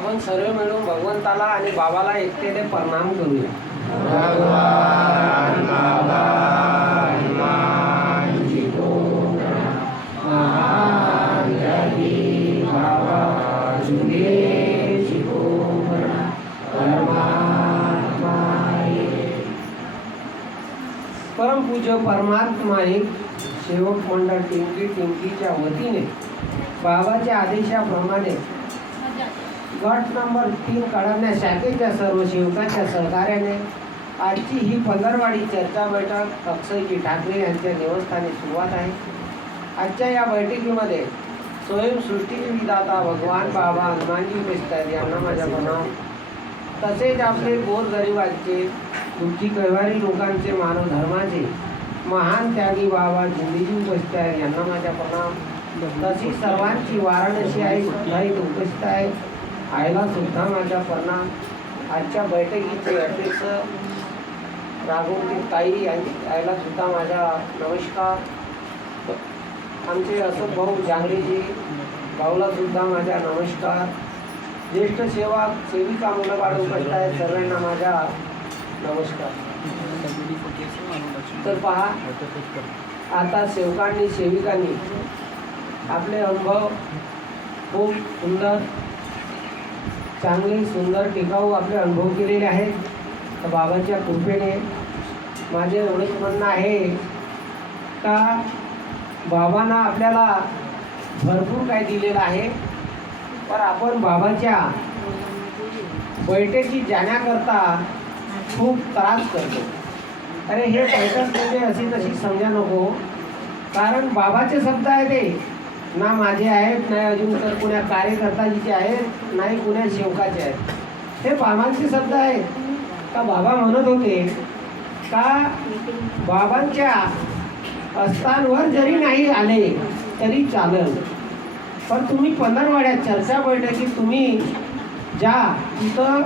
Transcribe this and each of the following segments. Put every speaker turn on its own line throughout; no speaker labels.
आपण सर्व मिळून भगवंताला आणि बाबाला एकटेने प्रणाम करूया.
भगवान बाबा जुगेशी को परमात्मा
परमपूज्य सेवक मंडळ टिंकी टिंकीच्या वतीने बाबाच्या आदेशाप्रमाणे गट नंबर तीन कळवण्या शाखेच्या सर्व शिवकांच्या सहकार्याने आजची ही पंधरवाडी चर्चा बैठक अक्षयजी ठाकरे यांच्या देवस्थानी सुरुवात आहे. आजच्या या बैठकीमध्ये स्वयंसृष्टीचे विधाता भगवान बाबा हनुमानजी पेस्टर यांना माझ्या प्रणाम तसेच आपले गोरगरिबांचे दुःखी कैवारी लोकांचे मानव धर्माचे महान त्यागी बाबा जिंदगी उपस्थित आहे यांना माझ्या प्रणाम तशी सर्वांची वाराणसी आई सुद्धाही उपस्थित आहे. खायला सुद्धा माझा प्रणाम आजच्या बैठकीचे अध्यक्ष राघवजी ताई यांची आईला सुद्धा माझा नमस्कार. आमचे अशोक भाऊ जांगलेजी भाऊला सुद्धा माझ्या नमस्कार. ज्येष्ठ सेवा सेविका मुलं बाळ उपस्थित आहेत सर्वांना माझा नमस्कार. तर पहा आता सेवकांनी सेविकांनी आपले अनुभव खूप सुंदर चांगले सुंदर टिकाऊ आपले अनुभव केलेले आहेत. तर बाबांच्या कृपेने माझे एवढंच म्हणणं आहे का बाबांना आपल्याला भरपूर काय दिलेलं आहे. पण आपण बाबाच्या बैठकी जाण्याकरता खूप त्रास करतो. अरे हे बैठक म्हणजे अशी तशी समजा नको. कारण बाबाचे शब्द आहे ते. ना माझे आहेत नाही अजून तर कुण्या कार्यकर्ताजीचे आहेत नाही कुण्या शेवकाचे आहेत. हे बाबांचे शब्द आहेत. का बाबा म्हणत होते का बाबांच्या अस्थांवर जरी नाही आले तरी चालेल. पण तुम्ही पंधरवाड्यात चर्चा बैठकीत तुम्ही जा तिथं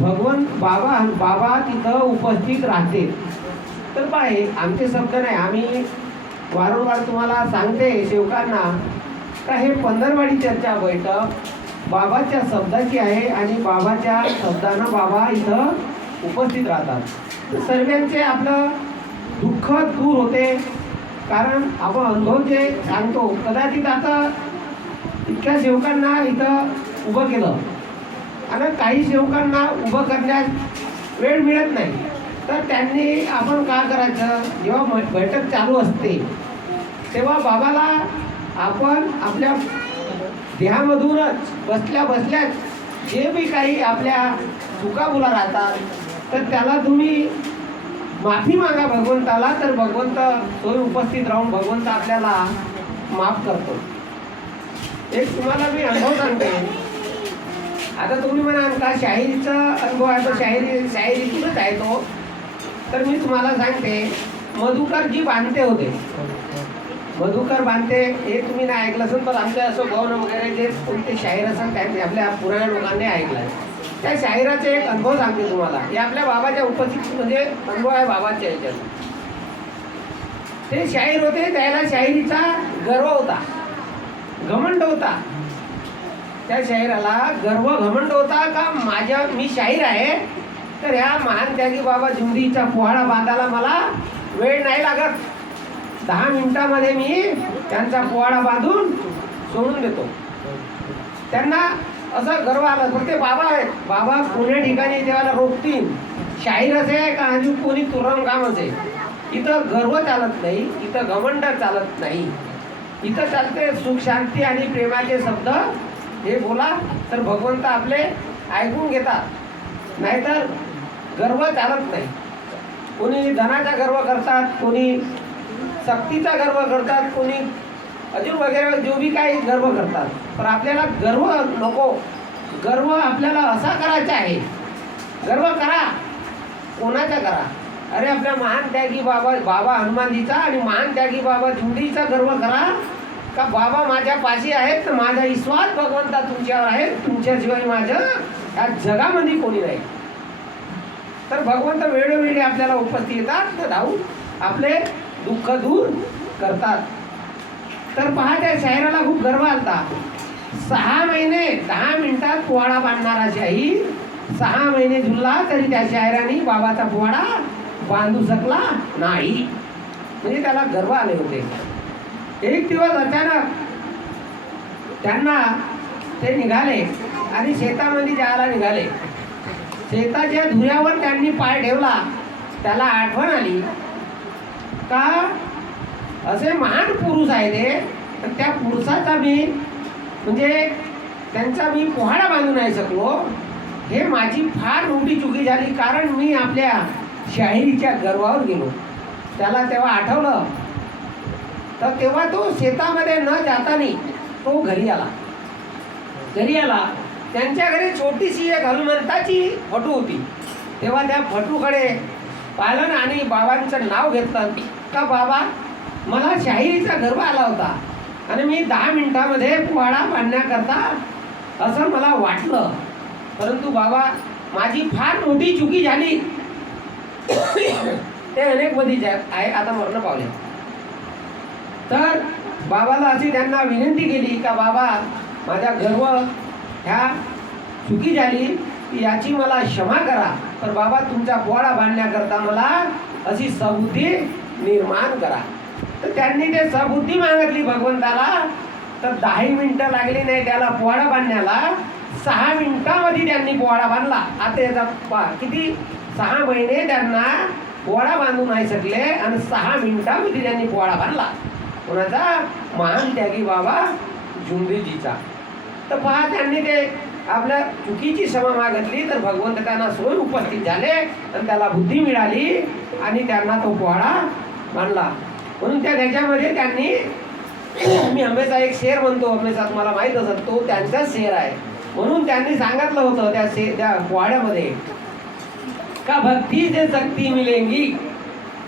भगवंत बाबा बाबा तिथं उपस्थित राहते तर पाहे आमचे शब्द नाही. आम्ही वारंवार तुम्हाला सांगते सेवकांना का हे पंधरवाडी चर्चा बैठक बाबाच्या शब्दाची आहे आणि बाबाच्या शब्दानं बाबा इथं उपस्थित राहतात. तर सर्वांचे आपलं दुःख दूर होते. कारण आपण अनुभव जे सांगतो कदाचित आता इतक्या सेवकांना इथं उभं केलं. आणि काही सेवकांना उभं करण्यास वेळ मिळत नाही. तर त्यांनी आपण काय करायचं? जेव्हा बैठक चालू असते तेव्हा बाबाला आपण आपल्या देहामधूनच बसल्या बसल्याच जे बी काही आपल्या चुकाबुला राहतात तर त्याला तुम्ही माफी मागा भगवंताला तर भगवंत तोही उपस्थित राहून भगवंत आपल्याला माफ करतो. एक तुम्हाला मी अनुभव सांगते. आता तुम्ही म्हणाल का शाहिरीचा अनुभव आहे तो शाहिरी शाहिरीतूनच आहे तो. तर मी तुम्हाला सांगते मधुकर जी बांधते होते. मधुकर बांधते हे तुम्ही नाही ऐकलं असेल पण आमच्या असं गौरव वगैरे जे कोणते शाहीर असेल त्यांनी आपल्या पुराण्या लोकांनी ऐकलं आहे त्या शाहिराचे एक अनुभव सांगते तुम्हाला. हे आपल्या बाबाच्या उपस्थित म्हणजे अनुभव आहे बाबाच्या याच्यात. ते शाहीर होते त्याला शाहिरीचा गर्व होता. घमंड होता. त्या शाहिराला गर्व घमंड होता का माझ्या मी शाहीर आहे तर ह्या महान त्यागी बाबा जुंदीचा पोहाडा बांधायला मला वेळ नाही लागत. दहा मिनिटामध्ये मी त्यांचा पोवाडा बांधून सोडून देतो. त्यांना असं गर्व आलं पण ते बाबा आहेत. बाबा पुण्या ठिकाणी देवाला रोखतील शाहीर असे का? अजून कोणी तुरण काम असे इथं गर्व चालत नाही इथं घमंड चालत नाही. इथं चालते सुख शांती आणि प्रेमाचे शब्द. हे बोला तर भगवंत आपले ऐकून घेतात. नाहीतर गर्व चालत नाही. कोणी धनाचा गर्व करतात कोणी सक्तीचा गर्व करतात कोणी अजून वगैरे जो बी काही गर्व करतात. पण आपल्याला गर्व नको. गर्व आपल्याला असा करायचा आहे. गर्व करा. कोणाचा करा? अरे आपल्या महान त्यागी बाबा बाबा हनुमानजीचा आणि महान त्यागी बाबा झुंडीचा गर्व करा. का बाबा माझ्या पाशी आहेत तर माझा विश्वास भगवंता तुमच्यावर आहे तुमच्याशिवाय माझं या जगामध्ये कोणी नाही. तर भगवंत वेळोवेळी आपल्याला उपस्थित येतात तर धावून आपले दुःख दूर करतात. तर पहा त्या शहराला खूप गर्व आलता. सहा महिने दहा मिनिटात पोवाडा बांधणारा शाहीर सहा महिने झुलला तरी त्या शाहिराने बाबाचा पोवाडा बांधू शकला नाही. म्हणजे त्याला गर्व आले होते. एक दिवस अचानक त्यांना ते निघाले आणि शेतामध्ये जायला निघाले. शेताच्या धुऱ्यावर त्यांनी पाय ठेवला. त्याला आठवण आली. का? असे महान पुरुष आहे ते तर त्या पुरुषाचा मी म्हणजे त्यांचा मी पोहाडा बांधू नाही शकलो. हे माझी फार मोठी चुकी झाली कारण मी आपल्या शाहिरीच्या गर्वावर गेलो. त्याला तेव्हा आठवलं. तर तेव्हा तो शेतामध्ये न जातानी तो घरी आला. घरी आला. त्यांच्या घरी छोटीशी एक हनुमंताची फटू होती. तेव्हा त्या फटूकडे पाहिलं आणि बाबांचं नाव घेतलं. का बाबा मला शाहिरीचा गर्व आला होता आणि मी दहा मिनटामध्ये पोवाडा बांधण्याकरता असं मला वाटलं. परंतु बाबा माझी फार मोठी चुकी झाली. ते अनेकमध्ये आहे आता मरण पावले. तर बाबाला अशी त्यांना विनंती केली का बाबा माझा गर्व ह्या चुकी झाली की याची मला क्षमा करा. तर बाबा तुमचा पोवाडा बांधण्याकरता मला अशी सबुद्धी निर्माण करा. तर त्यांनी ते सबुद्धी मागितली भगवंताला. तर दहाही मिनटं लागली नाही त्याला पोवाडा बांधण्याला सहा मिनिटामध्ये त्यांनी पोवाडा बांधला आता याचा पा किती? सहा महिने त्यांना पोवाडा बांधू नाही शकले आणि सहा मिनिटामध्ये त्यांनी पोवाडा बांधला. कोणाचा? महान त्यागी बाबा झुंबीजीचा तर पहा त्यांनी ते आपल्या चुकीची क्षमा मागितली तर भगवंत त्यांना स्वयं उपस्थित झाले आणि त्याला बुद्धी मिळाली आणि त्यांना तो पोहाडा मानला. म्हणून त्या त्याच्यामध्ये त्यांनी मी हमेशा एक शेर म्हणतो हमेशा तुम्हाला माहीत असत तो त्यांचा शेर आहे. म्हणून त्यांनी सांगितलं होतं त्या शे त्या पोहाड्यामध्ये का भक्ती से शक्ती मिलेगी?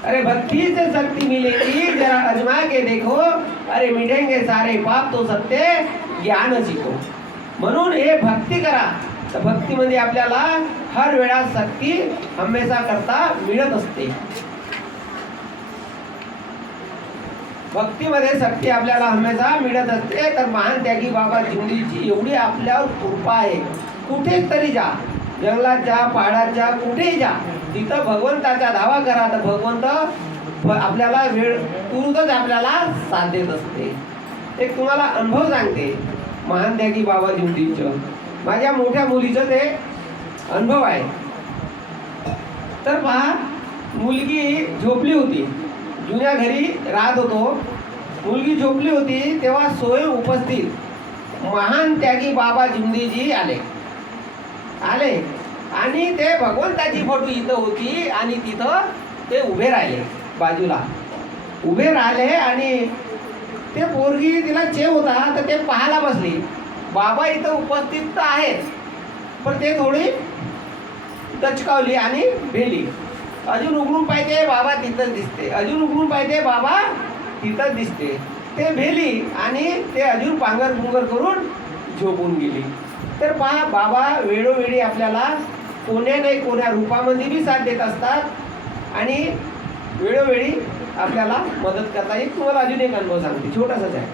अरे भक्ति से शक्ति मिलेगी? जरा अजमा के देखो अरे मिटेंगे सारे पाप तो सत्य ज्ञान शिको म्हणून हे भक्ती करा. तर भक्तीमध्ये आपल्याला हर वेळा शक्ती हमेशा करता मिळत असते. भक्तीमध्ये शक्ती आपल्याला हमेशा मिळत असते. तर महान त्यागी बाबा जिवडीची एवढी आपल्यावर कृपा आहे. कुठेच तरी जा. जंगलात जा पहाडात जा कुठेही जा. तिथं भगवंताचा धावा करा. तर भगवंत आपल्याला वेळ तुरुतच आपल्याला साथ देत असते. एक तुम्हाला अनुभव सांगते. महान त्यागी बाबा जिंदीचं माझ्या मोठ्या मुलीचं ते अनुभव आहे. तर पहा मुलगी झोपली होती. जुन्या घरी राहत होतो. मुलगी झोपली होती तेव्हा स्वयं उपस्थित. महान त्यागी बाबा जिंदीजी आले. आले. आणि ते भगवंताची फोटो इथं होती आणि तिथं ते उभे राहिले बाजूला. उभे राहिले आणि ते पोरगी तिला चेव होता तर ते पाहायला बसली. बाबा इथं उपस्थित तर आहेच पण ते थोडी दचकावली आणि भेली. अजून उघडून पाहिजे बाबा तिथंच दिसते. अजून उघडून पाहिजे बाबा तिथंच दिसते. ते भेली आणि ते अजून पांगर पुंगर करून झोपून गेली. तर पहा बाबा वेळोवेळी आपल्याला कोण्या नाही कोण्या रूपामध्ये बी साथ देत असतात आणि वेळोवेळी आपल्याला मदत करता येईल. तुम्हाला अजून एक अनुभव सांगते. छोटासाच आहे.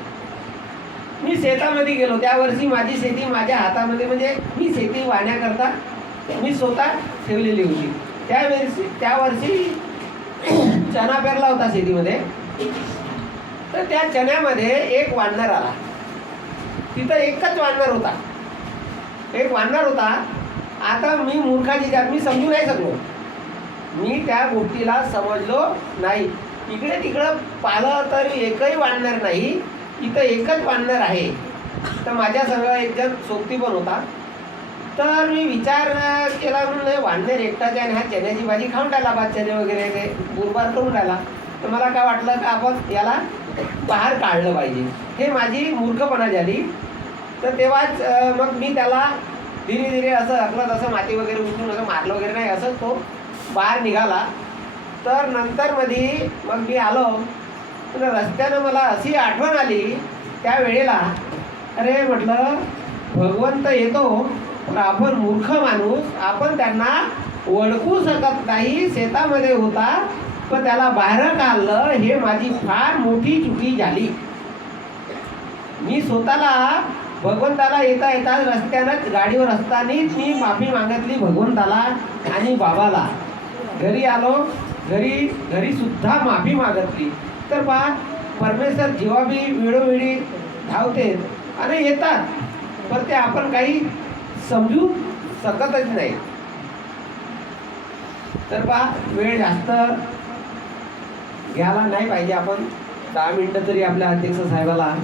मी शेतामध्ये गेलो. त्या वर्षी माझी शेती माझ्या हातामध्ये म्हणजे मी शेती वाहण्याकरता मी स्वतः ठेवलेली होती. त्या वर्षी त्या वर्षी चणा पेरला होता शेतीमध्ये. तर त्या चण्यामध्ये एक वानर आला. तिथं एकच वानर होता. एक वानर होता. आता मी मूर्खाची जात मी समजू नाही शकलो. मी त्या गोष्टीला समजलो नाही. इकडे तिकडं पाहिलं तर एकही वाढणार नाही. इथं एकच वाढणार आहे. तर माझ्या सगळं एक सोबती पण होता. तर मी विचार केला म्हणून वानर एकटाच्या आणि हा चण्याची भाजी खाऊन राहिला बा चणे वगैरे ते बुरबार करून राहिला तर मला काय वाटलं का आपण याला बाहेर काढलं पाहिजे. हे माझी मूर्खपणा झाली. तर तेव्हाच मग मी त्याला धीरे धीरे असं हकलत असं माती वगैरे उचलून असं मारलं वगैरे नाही असंच तो बाहेर निघाला. तर नंतर मध्ये मग मी आलो. तर रस्त्यानं मला अशी आठवण आली त्या वेळेला अरे म्हटलं भगवंत येतो पण आपण मूर्ख माणूस. आपण त्यांना ओळखू शकत नाही शेतामध्ये होता पण त्याला बाहेर काढलं. हे माझी फार मोठी चुकी झाली. मी स्वतःला भगवंताला येता येता रस्त्यानंच गाडीवर असतानाच मी माफी मागितली भगवंताला आणि बाबाला. घरी आलो घरी घरी सुद्धा माफी मागितली. तर बा परमेश्वर जेव्हा मी वेळोवेळी धावते आणि येतात पण ते आपण काही समजू शकतच नाही. तर बा वेळ जास्त घ्यायला नाही पाहिजे आपण. दहा मिनटं तरी आपल्या अध्यक्ष साहेबाला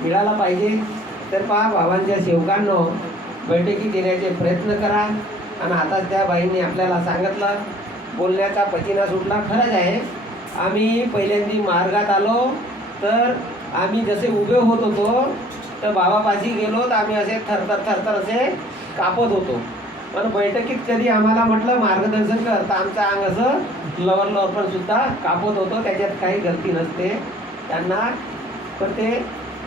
मिळाला पाहिजे. तर पहा बाबांच्या सेवकांनो बैठकी देण्याचे प्रयत्न करा. आणि आता त्या बाईंनी आपल्याला सांगितलं बोलण्याचा पचिना सुटला. खरंच आहे. आम्ही पहिल्यांदी मार्गात आलो. तर आम्ही जसे उभे होत होतो तर बाबापाशी गेलो तर आम्ही असे थरथर थरथर असे कापत होतो. पण बैठकीत कधी आम्हाला म्हटलं मार्गदर्शन कर. तर आमचं अंग असं लवर लवर पण सुद्धा कापत होतो. त्याच्यात काही गलती नसते. त्यांना पण ते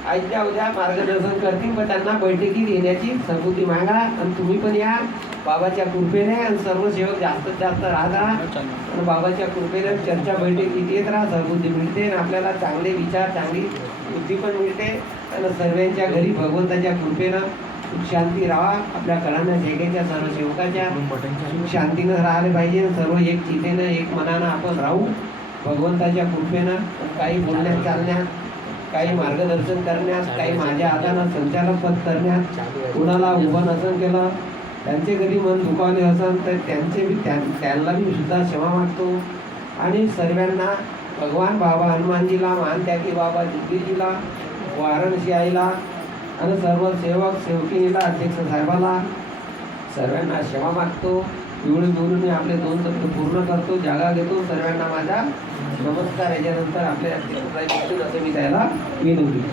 आजच्या उद्या मार्गदर्शन करतील. पण त्यांना बैठकीत येण्याची सबुती मागा. आणि तुम्ही पण या. बाबाच्या कृपेने आणि सर्व सेवक जास्तीत जास्त राहा. आणि बाबाच्या कृपेने चर्चा बैठकीत येत राहा. सबुद्धी मिळते आणि आपल्याला चांगले विचार चांगली बुद्धी पण मिळते. आणि सर्वांच्या घरी भगवंताच्या कृपेनं सुख शांती राहा. आपल्या कळानं जगाच्या सर्व सेवकाच्या सुख शांतीनं राहिले पाहिजे. आणि सर्व एक चितेनं एक मनानं आपण राहू. भगवंताच्या कृपेनं काही बोलण्यात चालण्यात काही मार्गदर्शन करण्यात काही माझ्या हातानं संचालक पद करण्यात कुणाला उभं नसन केलं त्यांचे कधी मन दुखावले असेल तर त्यांचे बी त्यांना मी सुद्धा क्षमा मागतो. आणि सर्वांना भगवान बाबा हनुमानजीला मान त्यागी बाबा जिद्दीजीला वाराणसी आईला आणि सर्व सेवक सेवकिनीला अध्यक्ष साहेबाला सर्वांना क्षमा मागतो. एवढे बोलून मी आपले दोन शब्द पूर्ण करतो जागा घेतो. सर्वांना माझा नमस्कार. याच्यानंतर आपल्या अध्यक्ष असं मी त्याला विनंती